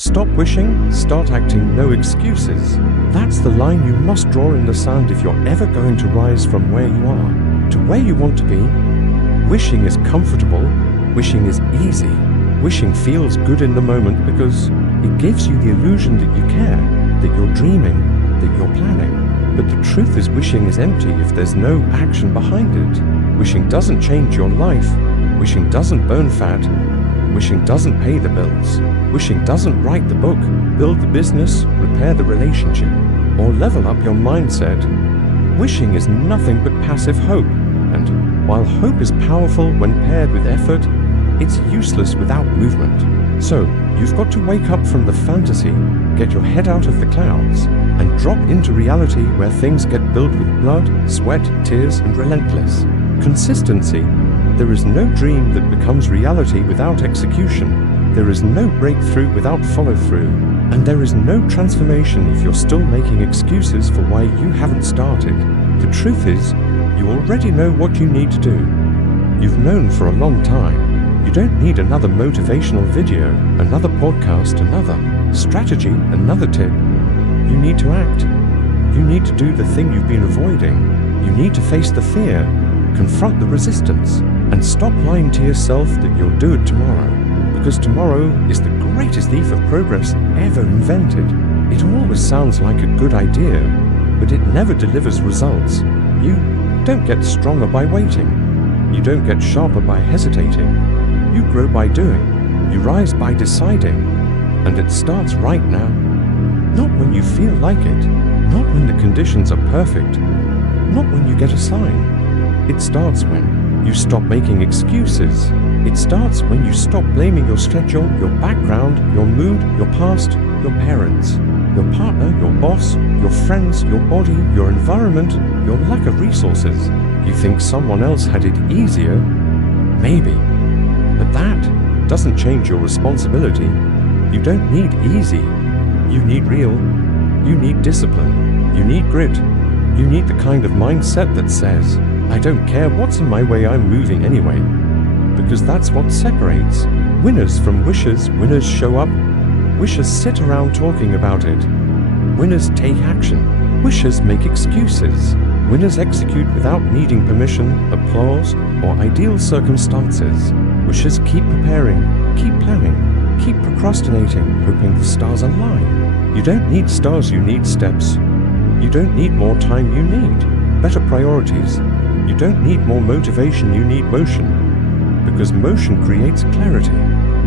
Stop wishing, start acting, no excuses. That's the line you must draw in the sand if you're ever going to rise from where you are to where you want to be. Wishing is comfortable, wishing is easy. Wishing feels good in the moment because it gives you the illusion that you care, that you're dreaming, that you're planning. But the truth is, wishing is empty if there's no action behind it. Wishing doesn't change your life. Wishing doesn't burn fat. Wishing doesn't pay the bills. Wishing doesn't write the book, build the business, repair the relationship, or level up your mindset. Wishing is nothing but passive hope, and while hope is powerful when paired with effort, it's useless without movement. So, you've got to wake up from the fantasy, get your head out of the clouds, and drop into reality where things get built with blood, sweat, tears, and relentless consistency. There is no dream that becomes reality without execution. There is no breakthrough without follow-through. And there is no transformation if you're still making excuses for why you haven't started. The truth is, you already know what you need to do. You've known for a long time. You don't need another motivational video, another podcast, another strategy, another tip. You need to act. You need to do the thing you've been avoiding. You need to face the fear, confront the resistance, and stop lying to yourself that you'll do it tomorrow. Because tomorrow is the greatest thief of progress ever invented. It always sounds like a good idea, but it never delivers results. You don't get stronger by waiting. You don't get sharper by hesitating. You grow by doing. You rise by deciding. And it starts right now. Not when you feel like it. Not when the conditions are perfect. Not when you get a sign. It starts when you stop making excuses. It starts when you stop blaming your schedule, your background, your mood, your past, your parents, your partner, your boss, your friends, your body, your environment, your lack of resources. You think someone else had it easier? Maybe. But that doesn't change your responsibility. You don't need easy. You need real. You need discipline. You need grit. You need the kind of mindset that says, I don't care what's in my way, I'm moving anyway. Because that's what separates winners from wishers. Winners show up. Wishers sit around talking about it. Winners take action. Wishers make excuses. Winners execute without needing permission, applause, or ideal circumstances. Wishers keep preparing, keep planning, keep procrastinating, hoping the stars align. You don't need stars, you need steps. You don't need more time, you need better priorities. You don't need more motivation, you need motion. Because motion creates clarity.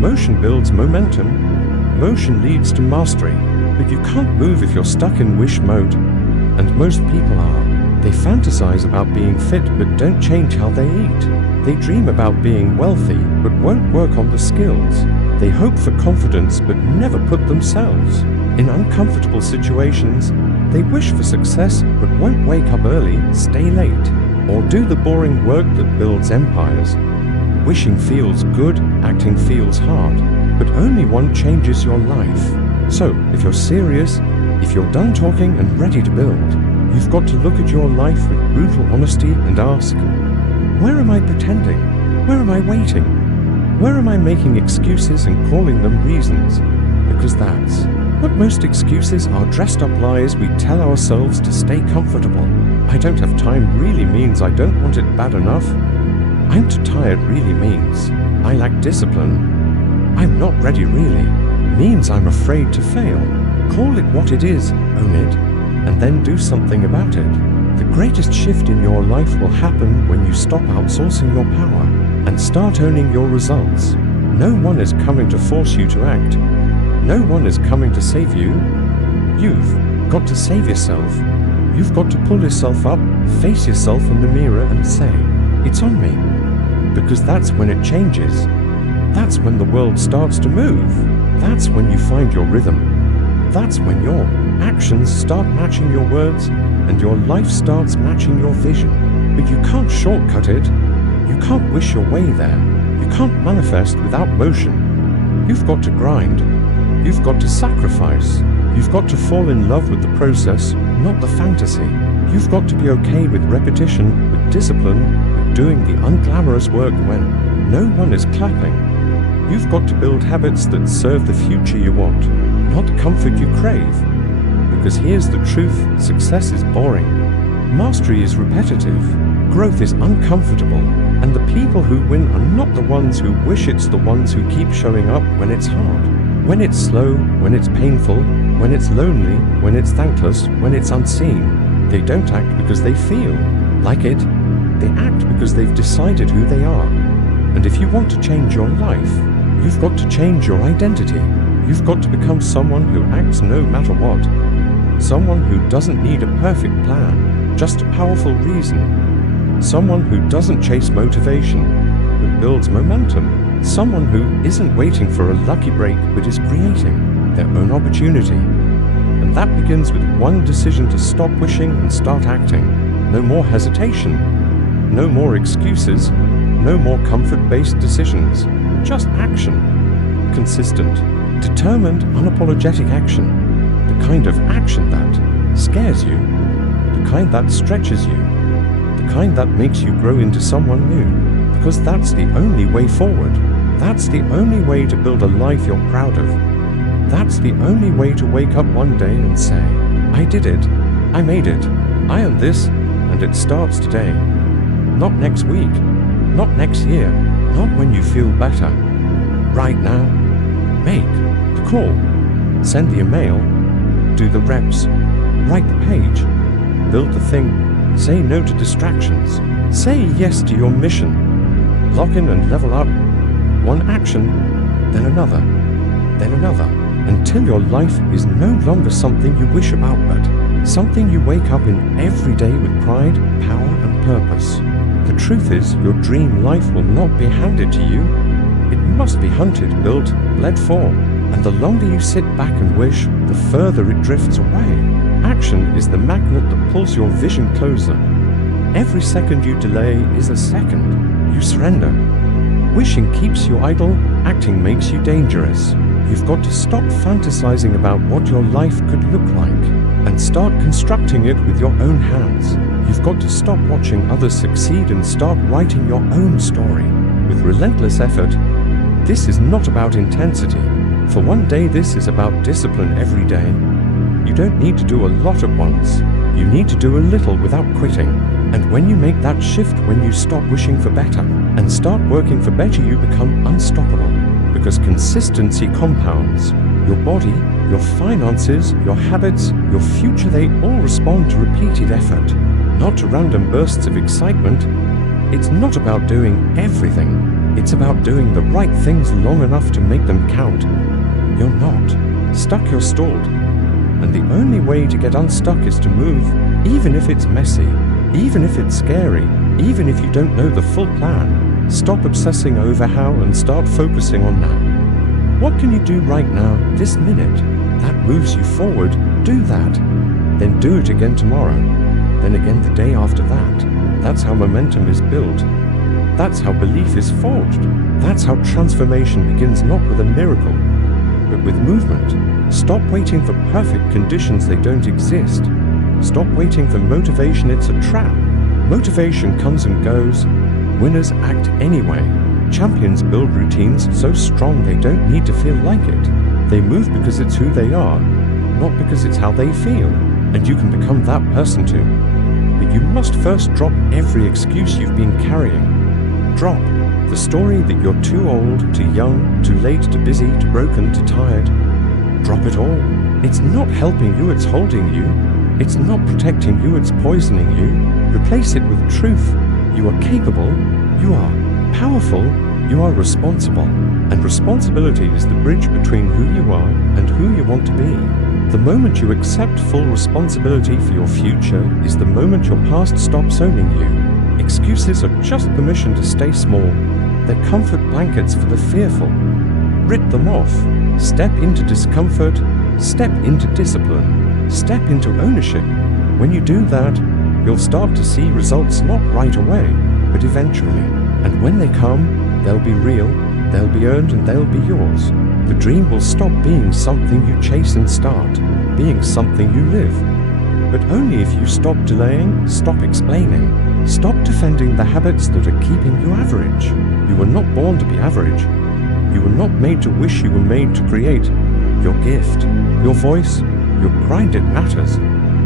Motion builds momentum. Motion leads to mastery. But you can't move if you're stuck in wish mode. And most people are. They fantasize about being fit but don't change how they eat. They dream about being wealthy but won't work on the skills. They hope for confidence but never put themselves in uncomfortable situations. They wish for success but won't wake up early, stay late, or do the boring work that builds empires. Wishing feels good, acting feels hard, but only one changes your life. So, if you're serious, if you're done talking and ready to build, you've got to look at your life with brutal honesty and ask, where am I pretending? Where am I waiting? Where am I making excuses and calling them reasons? Because that's what most excuses are, dressed up lies we tell ourselves to stay comfortable. I don't have time really means I don't want it bad enough. I'm too tired really means I lack discipline. I'm not ready really means I'm afraid to fail. Call it what it is, own it, and then do something about it. The greatest shift in your life will happen when you stop outsourcing your power and start owning your results. No one is coming to force you to act. No one is coming to save you. You've got to save yourself. You've got to pull yourself up, face yourself in the mirror and say, it's on me. Because that's when it changes. That's when the world starts to move. That's when you find your rhythm. That's when your actions start matching your words and your life starts matching your vision. But you can't shortcut it. You can't wish your way there. You can't manifest without motion. You've got to grind. You've got to sacrifice. You've got to fall in love with the process, not the fantasy. You've got to be okay with repetition, with discipline, with doing the unglamorous work when no one is clapping. You've got to build habits that serve the future you want. not the comfort you crave. Because here's the truth, success is boring. Mastery is repetitive. Growth is uncomfortable. And the people who win are not the ones who wish, it's the ones who keep showing up when it's hard. When it's slow, when it's painful, when it's lonely, when it's thankless, when it's unseen. They don't act because they feel like it. They act because they've decided who they are. And if you want to change your life, you've got to change your identity. You've got to become someone who acts no matter what. Someone who doesn't need a perfect plan, just a powerful reason. Someone who doesn't chase motivation, but builds momentum. Someone who isn't waiting for a lucky break, but is creating their own opportunity. And that begins with one decision to stop wishing and start acting. No more hesitation. No more excuses. No more comfort-based decisions. Just action. Consistent, determined, unapologetic action. The kind of action that scares you. The kind that stretches you. The kind that makes you grow into someone new. Because that's the only way forward. That's the only way to build a life you're proud of. That's the only way to wake up one day and say, I did it. I made it. I earned this, and it starts today. Not next week. Not next year. Not when you feel better. Right now. Make the call. Send the email. Do the reps. Write the page. Build the thing. Say no to distractions. Say yes to your mission. Lock in and level up. One action, then another, until your life is no longer something you wish about, but something you wake up in every day with pride, power, and purpose. The truth is, your dream life will not be handed to you. It must be hunted, built, bled for. And the longer you sit back and wish, the further it drifts away. Action is the magnet that pulls your vision closer. Every second you delay is a second you surrender. Wishing keeps you idle, acting makes you dangerous. You've got to stop fantasizing about what your life could look like and start constructing it with your own hands. You've got to stop watching others succeed and start writing your own story with relentless effort. This is not about intensity. For one day, this is about discipline every day. You don't need to do a lot at once. You need to do a little without quitting. And when you make that shift, when you stop wishing for better and start working for better, you become unstoppable. Because consistency compounds. Your body, your finances, your habits, your future, they all respond to repeated effort, not to random bursts of excitement. It's not about doing everything. It's about doing the right things long enough to make them count. You're not stuck, you're stalled. And the only way to get unstuck is to move, even if it's messy, even if it's scary, even if you don't know the full plan. Stop obsessing over how and start focusing on now. What can you do right now, this minute, that moves you forward? Do that. Then do it again tomorrow. Then again the day after that. That's how momentum is built. That's how belief is forged. That's how transformation begins, not with a miracle, but with movement. Stop waiting for perfect conditions, they don't exist. Stop waiting for motivation, it's a trap. Motivation comes and goes. Winners act anyway. Champions build routines so strong they don't need to feel like it. They move because it's who they are, not because it's how they feel. And you can become that person too. But you must first drop every excuse you've been carrying. Drop the story that you're too old, too young, too late, too busy, too broken, too tired. Drop it all. It's not helping you, it's holding you. It's not protecting you, it's poisoning you. Replace it with truth. You are capable, you are powerful, you are responsible. And responsibility is the bridge between who you are and who you want to be. The moment you accept full responsibility for your future is the moment your past stops owning you. Excuses are just permission to stay small. They're comfort blankets for the fearful. Rip them off. Step into discomfort. Step into discipline. Step into ownership. When you do that, you'll start to see results not right away, but eventually. And when they come, they'll be real, they'll be earned, and they'll be yours. The dream will stop being something you chase and start being something you live. But only if you stop delaying, stop explaining, stop defending the habits that are keeping you average. You were not born to be average. You were not made to wish, you were made to create. your gift, your voice, your grind. It matters.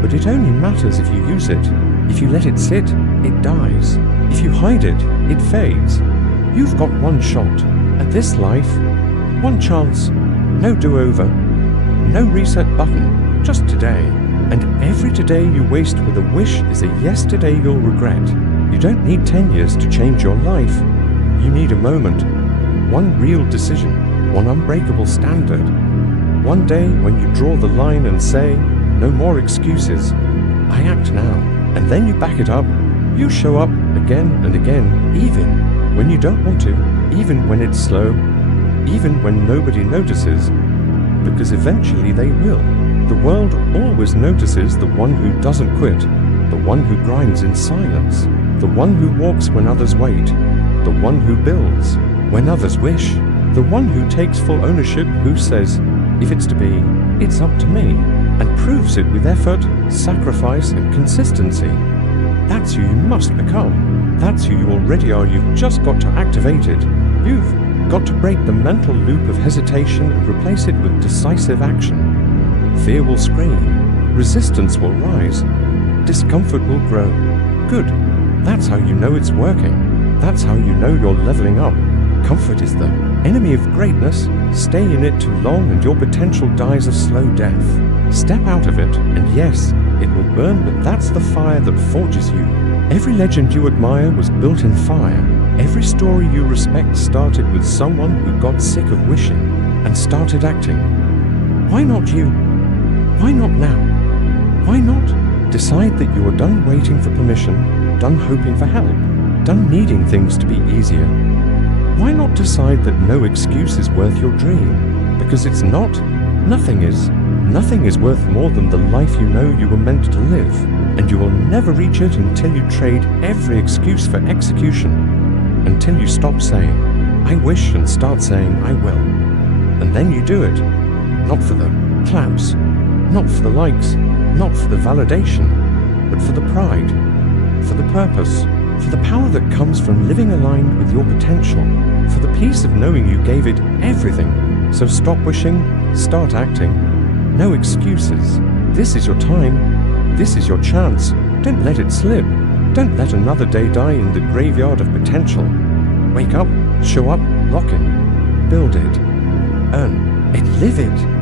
But it only matters if you use it. If you let it sit, it dies. If you hide it, it fades. You've got one shot at this life, one chance, no do-over, no reset button, just today. And every today you waste with a wish is a yesterday you'll regret. You don't need 10 years to change your life. You need a moment, one real decision, one unbreakable standard. One day when you draw the line and say, no more excuses, I act now. And then you back it up. You show up again and again, even when you don't want to, even when it's slow, even when nobody notices, because eventually they will. The world always notices the one who doesn't quit, the one who grinds in silence, the one who walks when others wait, the one who builds when others wish, the one who takes full ownership, who says, if it's to be, it's up to me, and proves it with effort, sacrifice, and consistency. That's who you must become. That's who you already are. You've just got to activate it. You've got to break the mental loop of hesitation and replace it with decisive action. Fear will scream. Resistance will rise. Discomfort will grow. Good. That's how you know it's working. That's how you know you're leveling up. Comfort is the enemy of greatness. Stay in it too long and your potential dies a slow death. Step out of it, and yes, it will burn, but that's the fire that forges you. Every legend you admire was built in fire. Every story you respect started with someone who got sick of wishing and started acting. Why not you? Why not now? Why not decide that you are done waiting for permission, done hoping for help, done needing things to be easier? Why not decide that no excuse is worth your dream? Because it's not. Nothing is. Nothing is worth more than the life you know you were meant to live, and you will never reach it until you trade every excuse for execution, until you stop saying, I wish, and start saying, I will. And then you do it, not for the claps, not for the likes, not for the validation, but for the pride, for the purpose, for the power that comes from living aligned with your potential, for the peace of knowing you gave it everything. So stop wishing, start acting. No excuses. This is your time. This is your chance. Don't let it slip. Don't let another day die in the graveyard of potential. Wake up, show up, lock in, build it, earn it, live it.